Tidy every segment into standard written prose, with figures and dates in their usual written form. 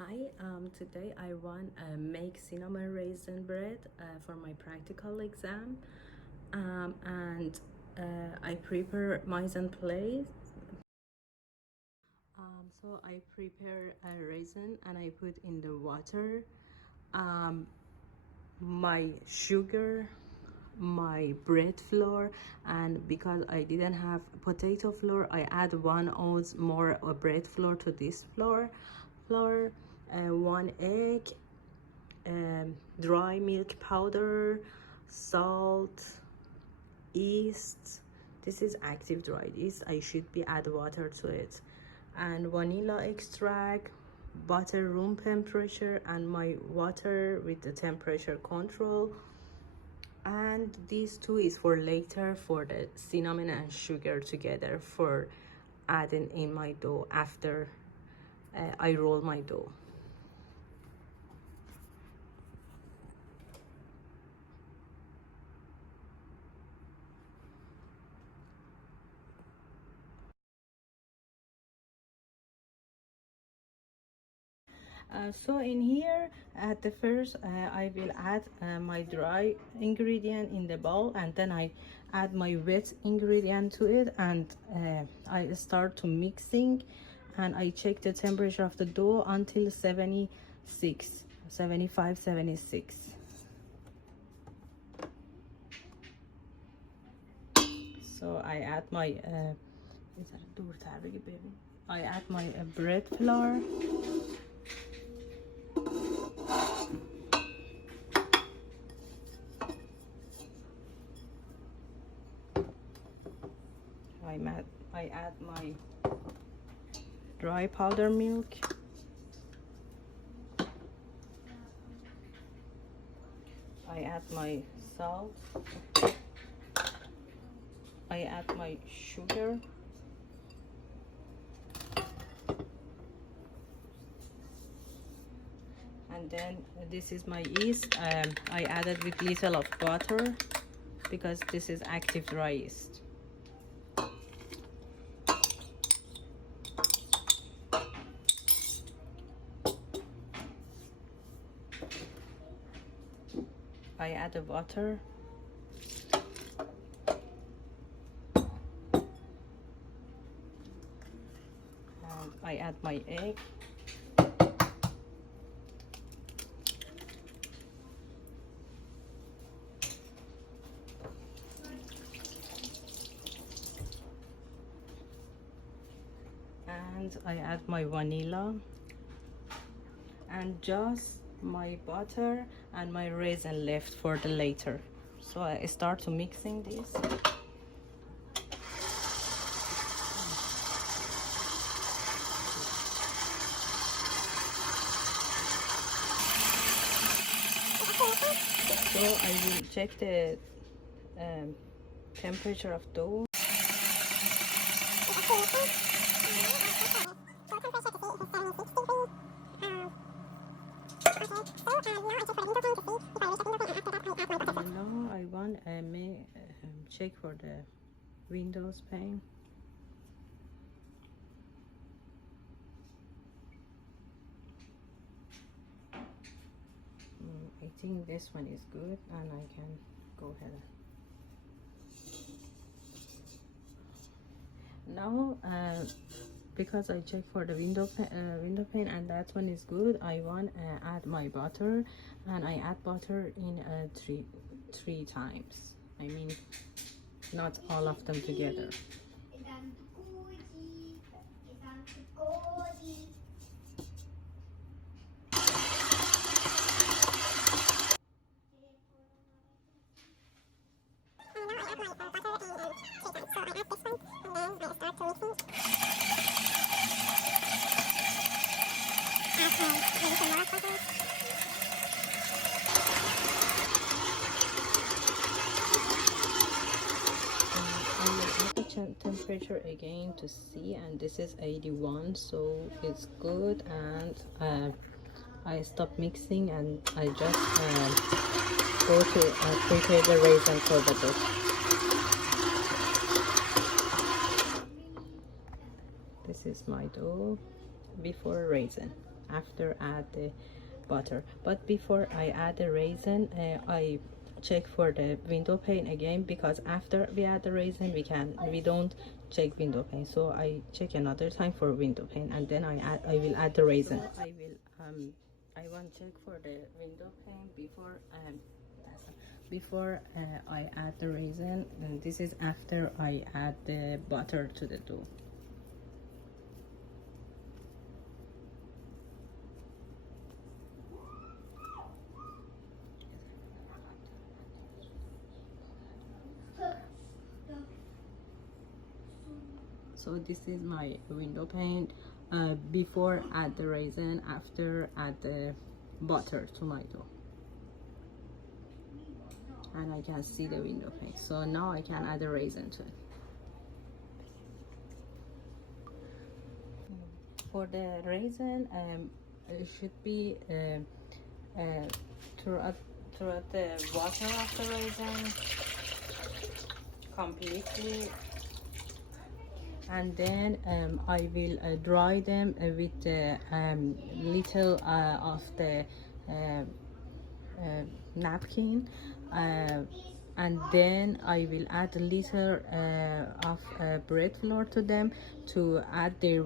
Hi, today I want to make cinnamon raisin bread for my practical exam, and I prepare mise place. So I prepare a raisin and I put in the water, my sugar, my bread flour, and because I didn't have potato flour, I add 1 ounce more bread flour to this flour, 1 egg, dry milk powder, salt, yeast. This is active dried yeast. I should be add water to it, and vanilla extract, butter room temperature, and my water with the temperature control. And these two is for later, for the cinnamon and sugar together, for adding in my dough after I roll my dough. So in here at the first I will add my dry ingredient in the bowl, and then I add my wet ingredient to it, and I start to mixing, and I check the temperature of the dough until 76, 75, 76. So I add my bread flour. I add my dry powder milk. I add my salt. I add my sugar. And then this is my yeast. I added with little of butter because this is active dry yeast. I add the water. And I add my egg. And I add my vanilla, and just my butter and my raisin left for the later. So I start to mixing this. So I will check the temperature of dough. Now I want check for the windows pane. I think this one is good, and I can go ahead. Now because I check for the window pane and that one is good, I want add my butter, and I add butter in three times. I mean, not all of them together. Temperature again to see, and this is 81, so it's good. And I stop mixing, and I just go to prepare the raisin for the dough. This is my dough before raisin. after add the butter. But before I add the raisin, I check for the window pane again, because after we add the raisin we don't check window pane. So I check another time for window pane, and then I will add the raisin. So I want to check for the window pane before I add the raisin, and this is after I add the butter to the dough. So this is my window pane. Before add the raisin, after add the butter to my dough, and I can see the window pane. So now I can add the raisin to it. For the raisin, it should be throughout the water of the raisin completely, and then I will dry them with little of the napkin, and then I will add a little of bread flour to them to add their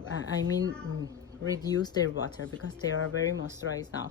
reduce their water, because they are very moisturized now.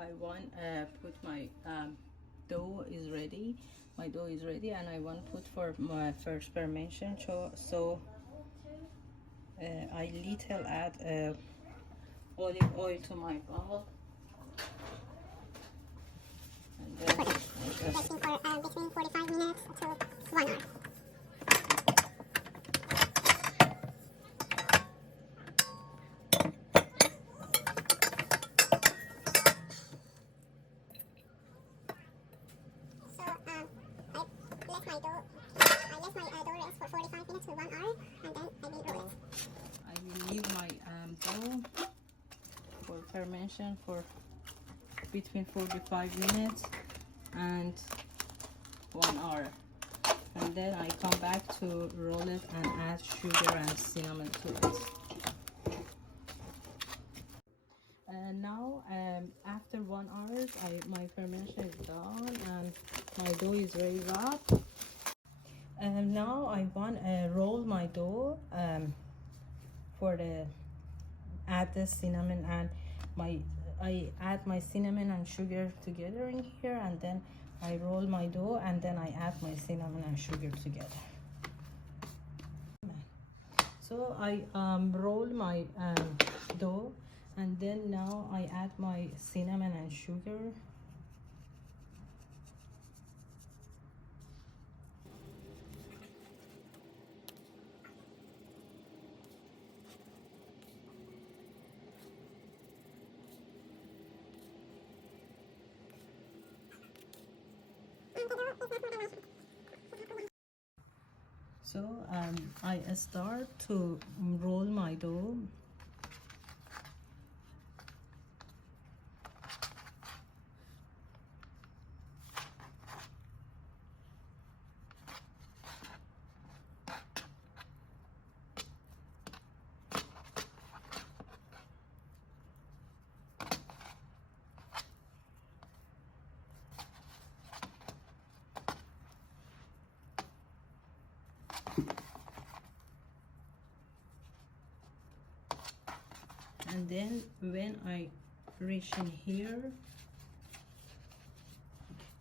I want put my dough is ready. My dough is ready, and I want to put for my first fermentation. So I little add olive oil to my bowl, and then for between 45 minutes to 1 hour. Fermentation for between 45 minutes and 1 hour, and then I come back to roll it and add sugar and cinnamon to it. And now after 1 hour my fermentation is done and my dough is raised up. And now I want to roll my dough for the add the cinnamon, and I add my cinnamon and sugar together in here, and then I roll my dough, and then I add my cinnamon and sugar together. So I roll my dough, and then now I add my cinnamon and sugar. So I start to roll my dough. then when I reach in here,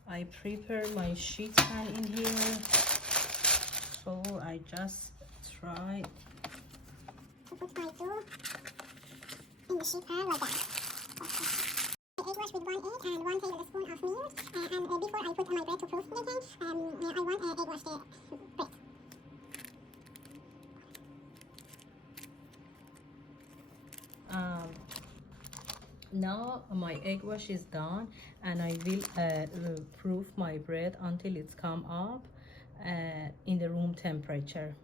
I prepare my sheet pan in here. So I just try to put my dough in the sheet pan like that. Egg wash with 1 egg and 1 tablespoon of milk. And before I put my bread to proof it again, I want egg wash the bread. Now my egg wash is done, and I will proof my bread until it's come up in the room temperature.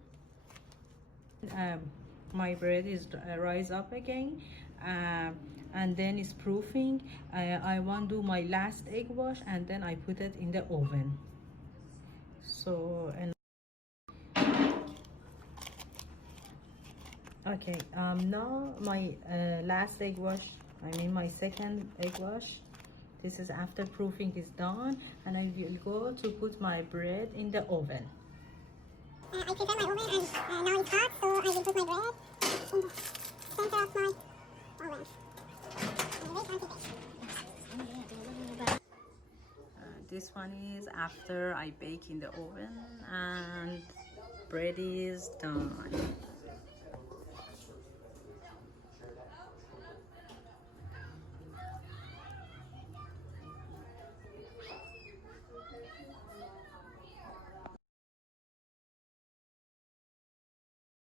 My bread is rise up again, and then it's proofing. I want to do my last egg wash, and then I put it in the oven. So, and okay, now my last egg wash, I mean my second egg wash, this is after proofing is done, and I will go to put my bread in the oven. I prepare my oven, and now it's hot, so I will put my bread in the center of my oven. This one is after I bake in the oven, and bread is done.